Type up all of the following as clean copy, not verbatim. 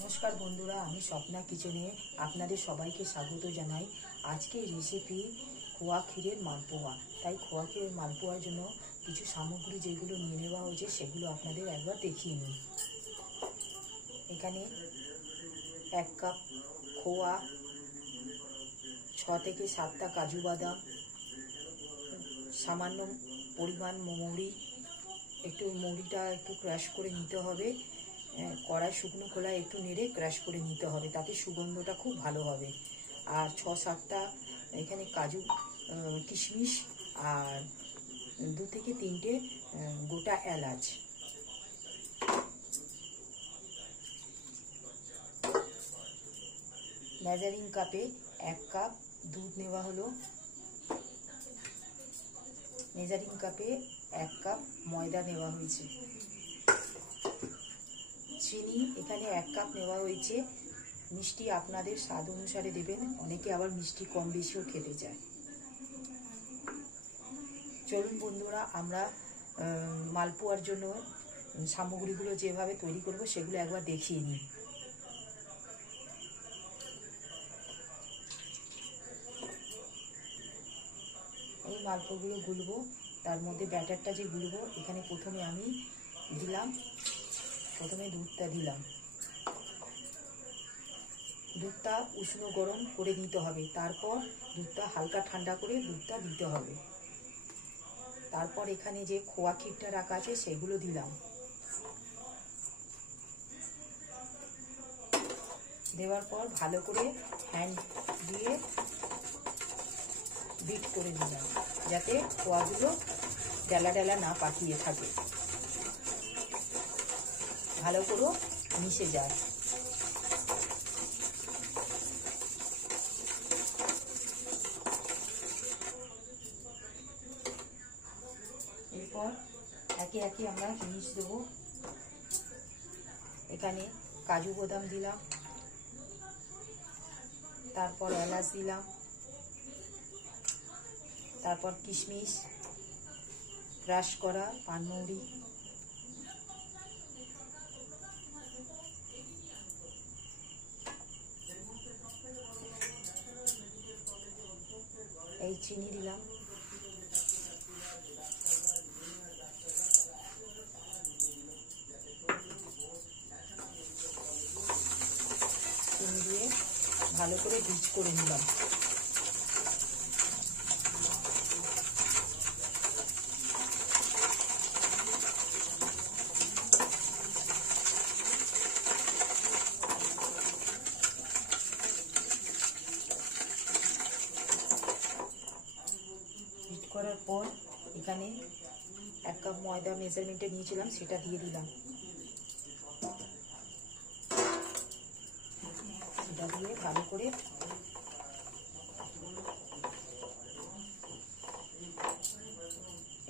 নমস্কার বন্ধুরা, আমি স্বপ্না কিচেনে আপনাদের সবাইকে স্বাগত জানাই। আজকের রেসিপি খোয়া ক্ষীরের মালপোয়া। তাই খোয়া ক্ষীরের মালপোয়ার জন্য কিছু সামগ্রী যেগুলো নিয়ে নেওয়া হয়েছে সেগুলো আপনাদের একবার দেখিয়ে নিই। এখানে 1 কাপ খোয়া, 6 থেকে 7টা কাজু বাদাম, সামান্য পরিমাণ মৌরি, মৌরিটা একটু ক্রাশ করে নিতে হবে। কড়াই শুকনো খোলায় একটু নেড়ে ক্রাশ করে নিতে হবে, তাতে সুগন্ধটা খুব ভালো হবে। আর 6-7টা এখানে কাজু, কিশমিশ, আর 2 থেকে 3টে গোটা এলাচ। মেজারিং কাপে 1 কাপ দুধ নেওয়া হলো। মেজারিং কাপে 1 কাপ ময়দা নেওয়া হয়েছে। চিনি এখানে 1 কাপ নেওয়া হয়েছে। মিষ্টি আপনাদের স্বাদ অনুসারে দেবেন, অনেকে আবার মিষ্টি কম বেশিও খেতে চায়। চলুন বন্ধুরা, আমরা মালপোয়ার জন্য সামগ্রীগুলো যেভাবে তৈরি করব সেগুলো একবার দেখিয়ে নিই। এই মালপোয়াগুলো গুলবো, তার মধ্যে ব্যাটারটা যে গুলবো, এখানে প্রথমে দুধটা দিলাম। দুধটা উষ্ণ গরম করে নিতে হবে, তারপর দুধটা হালকা ঠান্ডা করে দুধটা দিতে হবে। তারপর এখানে যে খোয়া ক্ষীরটা রাখা আছে সেগুলো দিলাম। দেওয়ার পর ভালো করে হ্যান্ড দিয়ে বিট করে দিলাম, যাতে খোয়াগুলো ডেলা ডেলা না পাকিয়ে থাকে, ভালো করে মিশে যায়। এরপর একে একে আমরা জিনিস দেবো। এখানে কাজু বাদাম দিলাম, তারপর এলাচ দিলাম, তারপর কিশমিশ, ক্রাশ করা পানমৌরি, এই চিনি দিলাম, চিনি দিয়ে ভালো করে বিট করে নিলাম। বিট করার পর এখানে 1 কাপ ময়দা মেজারমেন্টে নিয়েছিলাম, সেটা দিয়ে দিলাম। এটা দিয়ে ভালো করে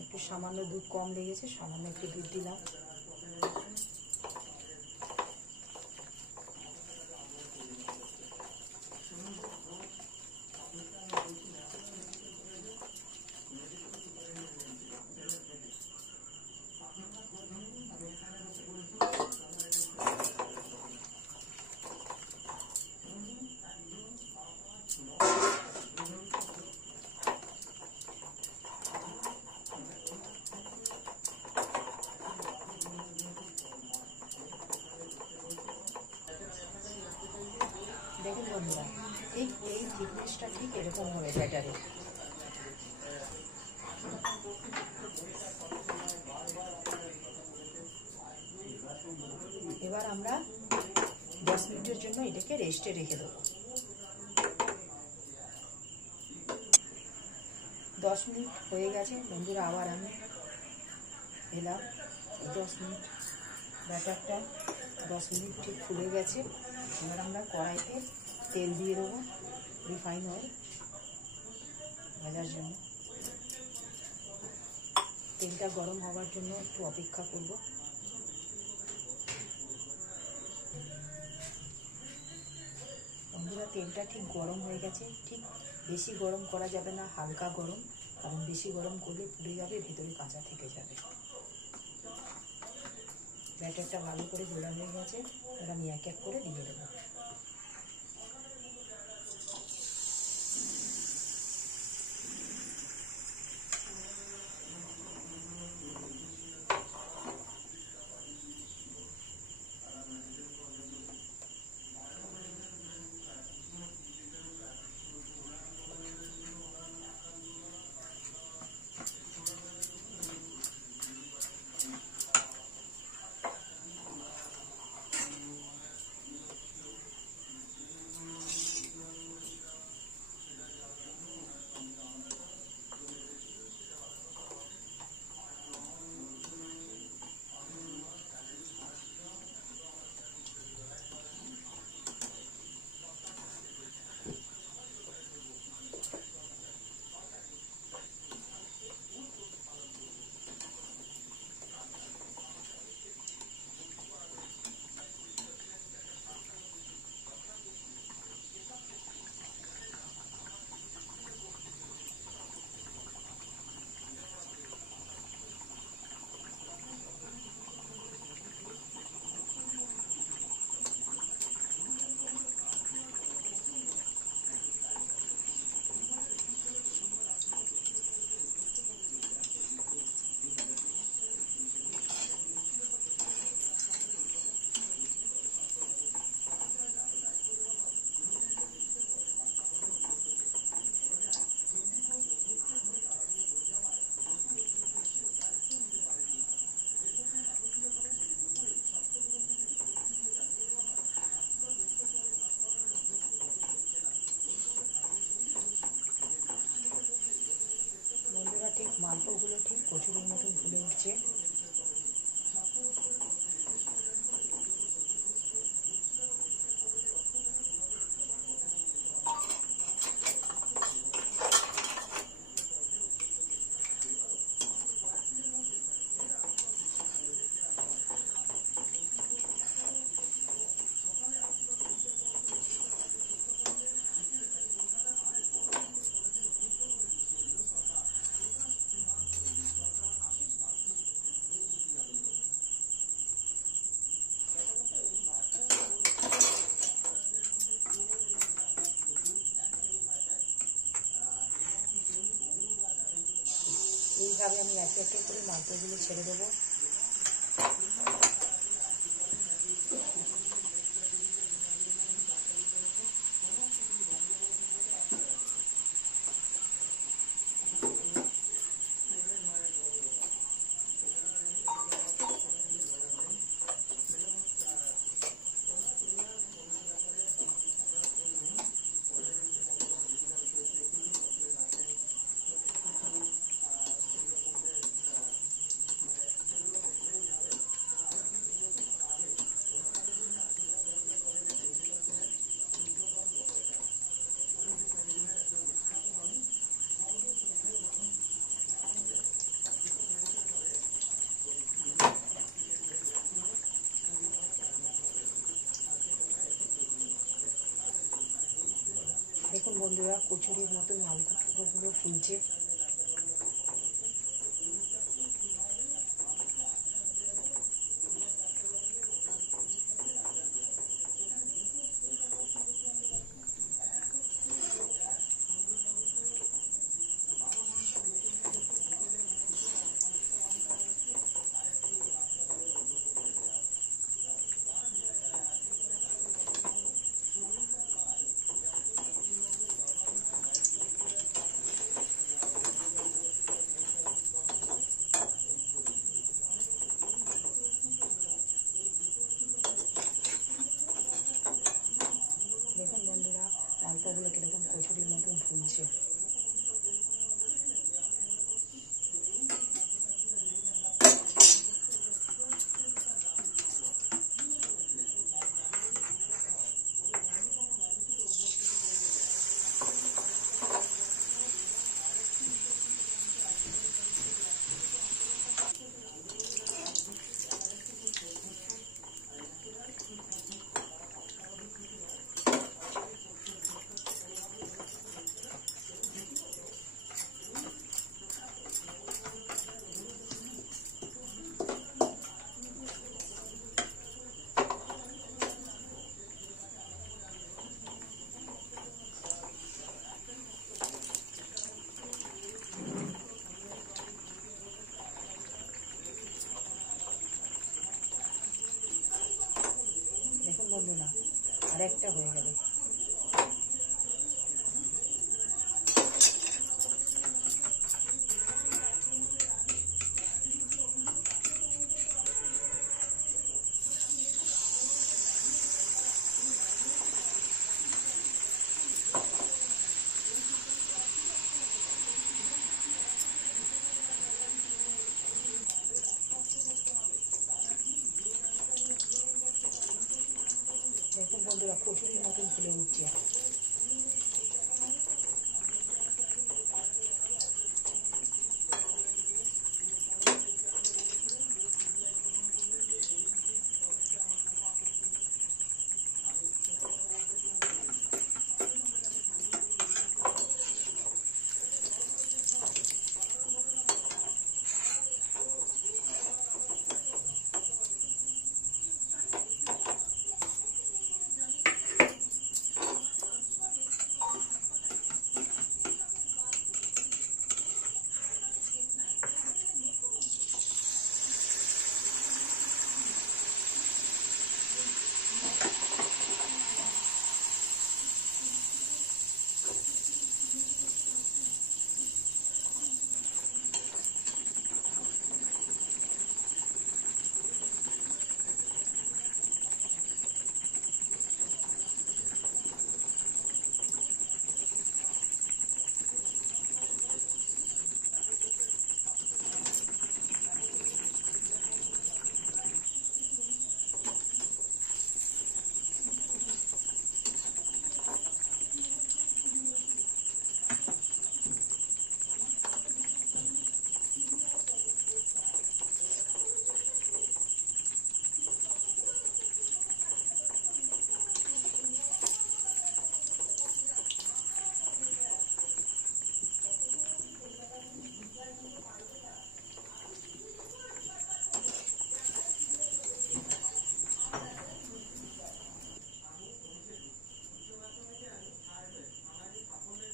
একটু সামান্য দুধ কম লেগেছে, সামান্য একটু দুধ দিলাম। দেখুন বন্ধুরা, ঠিক এই থিকনেসটা ঠিক এরকম হবে ব্যাটারে। এবার আমরা 10 মিনিটের জন্য এটাকে রেস্টে রেখে দেবো। 10 মিনিট হয়ে গেছে বন্ধুরা, আবার আমি এলাম। 10 মিনিট ব্যাটারটা 10 মিনিট ঠিক ফুলে গেছে। এবার আমরা কড়াইতে তেল দিয়ে দেবো, রিফাইন অয়েল ভাজার জন্য। তেলটা গরম হওয়ার জন্য একটু অপেক্ষা করব। বন্ধুরা, তেলটা ঠিক গরম হয়ে গেছে। ঠিক বেশি গরম করা যাবে না, হালকা গরম, কারণ বেশি গরম করলে পুড়ে যাবে, ভেতরে কাঁচা থেকে যাবে। ব্যাটারটা ভালো করে গোলা হয়ে গেছে, এবার আমি এক এক করে দিয়ে দেবো। ঠিক মালপোগুলো ঠিক কচুরির মতন ফুলে উঠছে। এইভাবে আমি একে একে করে মালপোগুলো ছেড়ে দেবো। দেখুন বন্ধুরা, কচুরির মতন মালপোগুলো ফুলছে। দেখুন বন্ধুরা, মালপোগুলো কিরকম কচুরির মতন ফুলছে। বন্ধুরা, আর একটা হয়ে গেল। দেখুন বন্ধুরা, কচুরির মতন ফুলে উঠছে।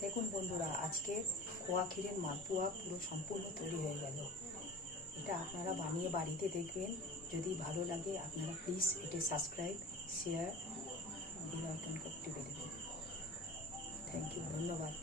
দেখুন বন্ধুরা, আজকে খোয়া ক্ষীরের মালপোয়া পুরো সম্পূর্ণ তৈরি হয়ে গেল। এটা আপনারা বানিয়ে বাড়িতে দেখবেন। যদি ভালো লাগে আপনারা প্লিজ এটা সাবস্ক্রাইব, শেয়ার, বেল আইকন টিপে দেবেন। থ্যাংক ইউ, ধন্যবাদ।